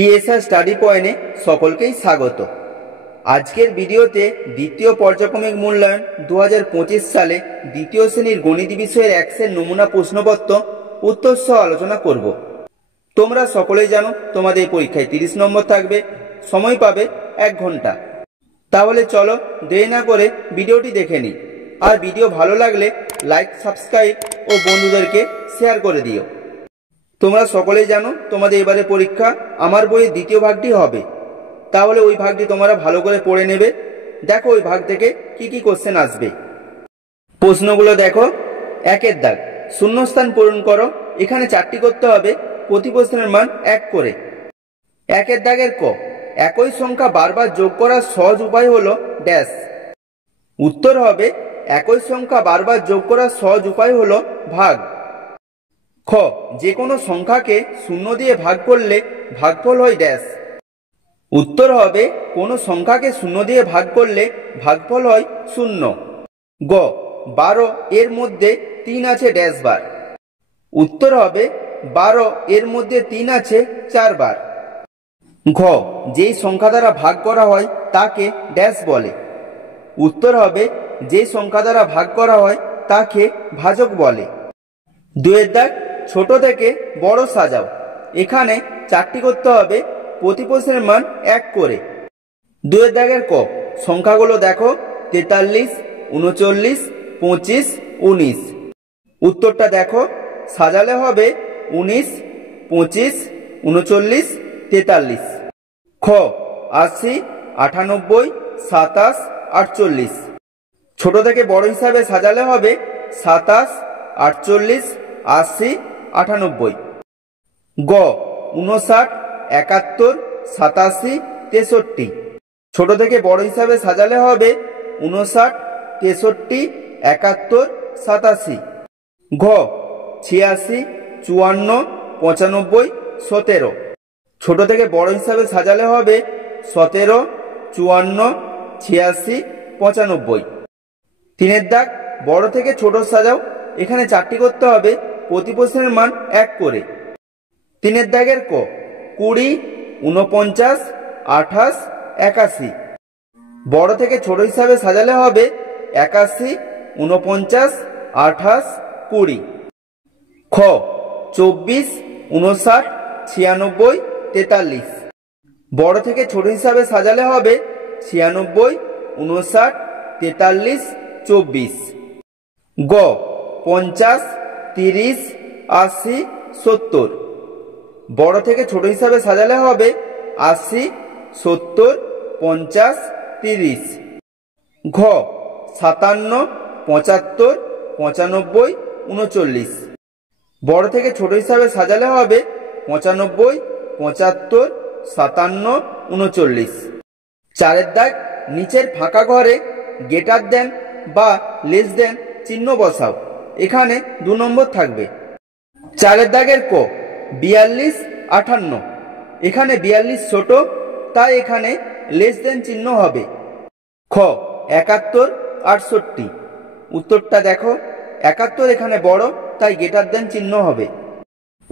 TSR study পয়েন্টে সকলকেই স্বাগত। আজকের ভিডিওতে দ্বিতীয় পর্যায়ক্রমিক মূল্যায়ন 2025 সালে দ্বিতীয় শ্রেণীর গণিত বিষয়ের এক্সের নমুনা প্রশ্নপত্র উত্তর সহ আলোচনা করব। তোমরা সকলেই জানো তোমাদের এই পরীক্ষায় 30 নম্বর থাকবে, সময় পাবে 1 ঘন্টা। তাহলে চলো দেরি না করে ভিডিওটি দেখে নিই। আর ভিডিও ভালো লাগলে লাইক, সাবস্ক্রাইব ও বন্ধুদেরকে শেয়ার করে দিও। তোমরা সকলেই জানো তোমাদের এবারে পরীক্ষা আমার বইয়ের দ্বিতীয় ভাগটি হবে, তাহলে ওই ভাগটি তোমরা ভালো করে পড়ে নেবে। দেখো ওই ভাগ থেকে কি কি কোশ্চেন আসবে। প্রশ্নগুলো দেখো। 1 দাগ, শূন্যস্থান পূরণ করো। এখানে 4টি করতে হবে, প্রতি প্রশ্নের মান 1 করে। 1 দাগের ক, একই সংখ্যা বারবার যোগ করার সহজ উপায় হলো ড্যাশ। উত্তর হবে একই সংখ্যা বারবার যোগ করার সহজ উপায় হলো ভাগ। খ, যে কোনো সংখ্যাকে 0 দিয়ে ভাগ করলে ভাগফল হয় ড্যাশ। উত্তর হবে কোনো সংখ্যাকে 0 দিয়ে ভাগ করলে ভাগফল হয় 0। গ, 12 এর মধ্যে 3 আছে ড্যাশ বার। উত্তর হবে 12 এর মধ্যে 3 আছে 4 বার। ঘ, যেই সংখ্যা দ্বারা ভাগ করা হয় তাকে ড্যাশ বলে। উত্তর হবে যে সংখ্যা দ্বারা ভাগ করা হয় তাকে ভাজক বলে। 2 দাগ, ছোট থেকে বড় সাজাও। এখানে 4টি করতে হবে, প্রতি প্রশ্নের মান 1 করে। 2 দাগের ক, সংখ্যাগুলো দেখো 43, 39, 25, 19। উত্তরটা দেখো, সাজালে হবে 19, 25, 39, 43। খ, 80, 98, 27, 48। ছোট থেকে বড় হিসাবে সাজালে হবে 27, 48, 80, 98। গ, 59, 71, 87, 63। ছোট থেকে বড় হিসাবে সাজালে হবে 59, 63, 71, 87। ঘ, 86, 54, 95, 17। ছোট থেকে বড় হিসাবে সাজালে হবে 17, 54, 86, 95। 3 দাগ, বড় থেকে ছোট সাজাও। এখানে 4টি করতে হবে, প্রতি প্রশ্নের মান 1 করে। 3 দাগের ক, 20, 49, 28, 81। বড় থেকে ছোট হিসাবে সাজালে হবে 81, 49, 28, 20। খ, 24, 59, 96, 43। বড় থেকে ছোট হিসাবে সাজালে হবে 96, 59, 43, 24। গ, 50, 30, 80, 70। বড় থেকে ছোট হিসাবে সাজালে হবে 80, 70, 50, 30। ঘ, 57, 75, 95, 39। বড় থেকে ছোট হিসাবে সাজালে হবে 95, 75, 57, 39। 4 দাগ, নিচের ফাঁকা ঘরে গ্রেটার দেন বা লেস দেন চিহ্ন বসাও। এখানে 2 নম্বর থাকবে। 4 দাগের ক, 42, 58। এখানে 42 ছোট, তাই এখানে লেস দেন চিহ্ন হবে। খ, 71, 68। উত্তরটা দেখো, 71 এখানে বড়, তাই গ্রেটার দেন চিহ্ন হবে।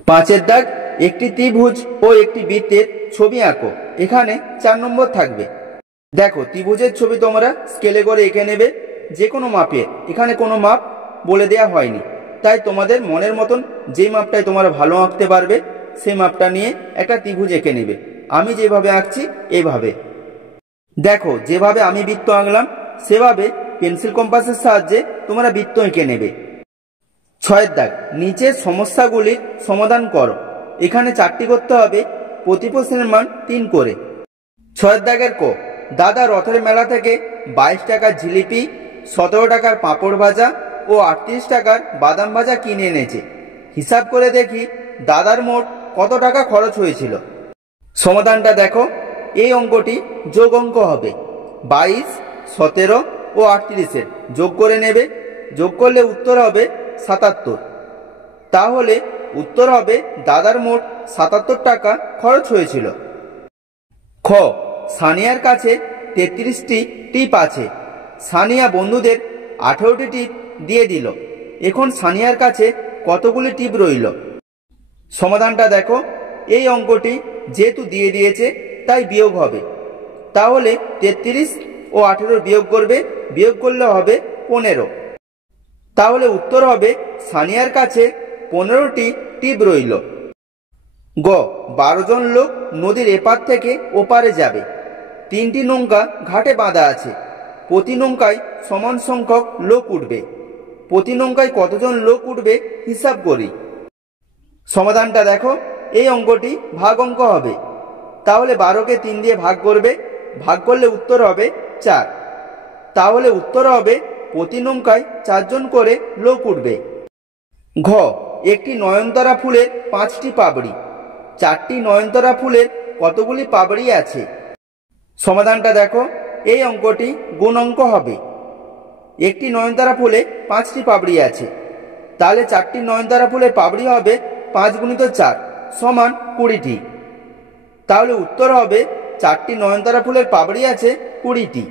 5 দাগ, একটি ত্রিভুজ ও একটি বৃত্তের ছবি আঁকো। এখানে 4 নম্বর থাকবে। দেখো, ত্রিভুজের ছবি তোমরা স্কেলে করে এঁকে নেবে, যে কোনো মাপের। এখানে কোনো মাপ বলে দেয়া হয়নি, তাই তোমাদের মনের মতন যেই মাপটাই তোমরা ভালো আঁকতে পারবে সেই মাপটা নিয়ে একটা ত্রিভুজ এঁকে নেবে। আমি যেভাবে আঁকছি এইভাবে। দেখো, যেভাবে আমি বৃত্ত আঁকলাম সেভাবে পেন্সিল কম্পাসের সাহায্যে তোমরা বৃত্ত এঁকে নেবে। 6 দাগ, নিচের সমস্যাগুলির সমাধান করো। এখানে 4টি করতে হবে, প্রতি প্রশ্নের মান 3 করে। 6 দাগের ক, দাদা রথের মেলা থেকে 22 টাকার জিলিপি, 17 টাকার পাঁপড় ভাজা ও 38 টাকার বাদাম ভাজা কিনে এনেছে। হিসাব করে দেখি দাদার মোট কত টাকা খরচ হয়েছিল। সমাধানটা দেখো, এই অঙ্কটি যোগ অঙ্ক হবে। 22, 17 ও 38-এর যোগ করে নেবে। যোগ করলে উত্তর হবে 77। তাহলে উত্তর হবে দাদার মোট 77 টাকা খরচ হয়েছিল। খ, সানিয়ার কাছে 33টি টিপ আছে। সানিয়া বন্ধুদের 18টি টিপ দিয়ে দিল। এখন সানিয়ার কাছে কতগুলি টিপ রইল। সমাধানটা দেখো, এই অঙ্কটি যেহেতু দিয়ে দিয়েছে তাই বিয়োগ হবে। তাহলে 33 ও 18 বিয়োগ করবে, বিয়োগ করলে হবে 15। তাহলে উত্তর হবে সানিয়ার কাছে 15টি টিপ রইল। গ 12 জন লোক নদীর এপার থেকে ওপারে যাবে। 3টি নৌকা ঘাটে বাঁধা আছে। প্রতি নৌকায় সমান সংখ্যক লোক উঠবে। প্রতি নৌকায় কতজন লোক উঠবে হিসাব করি। সমাধানটা দেখো, এই অঙ্কটি ভাগ অঙ্ক হবে। তাহলে 12কে 3 দিয়ে ভাগ করবে, ভাগ করলে উত্তর হবে 4। তাহলে উত্তর হবে প্রতি নৌকায় 4 জন করে লোক উঠবে। ঘ একটি নয়নতারা ফুলের 5টি পাপড়ি। 4টি নয়নতারা ফুলের কতগুলি পাপড়ি আছে? সমাধানটা দেখো, এই অঙ্কটি গুণ অঙ্ক হবে। একটি নয়নতারা ফুলে 5টি পাপড়ি আছে, তাহলে 4টি নয়নতারা ফুলের পাপড়ি হবে 5 গুণিত 4 সমান 20টি। তাহলে উত্তর হবে 4টি নয়নতারা ফুলের পাপড়ি আছে 20টি।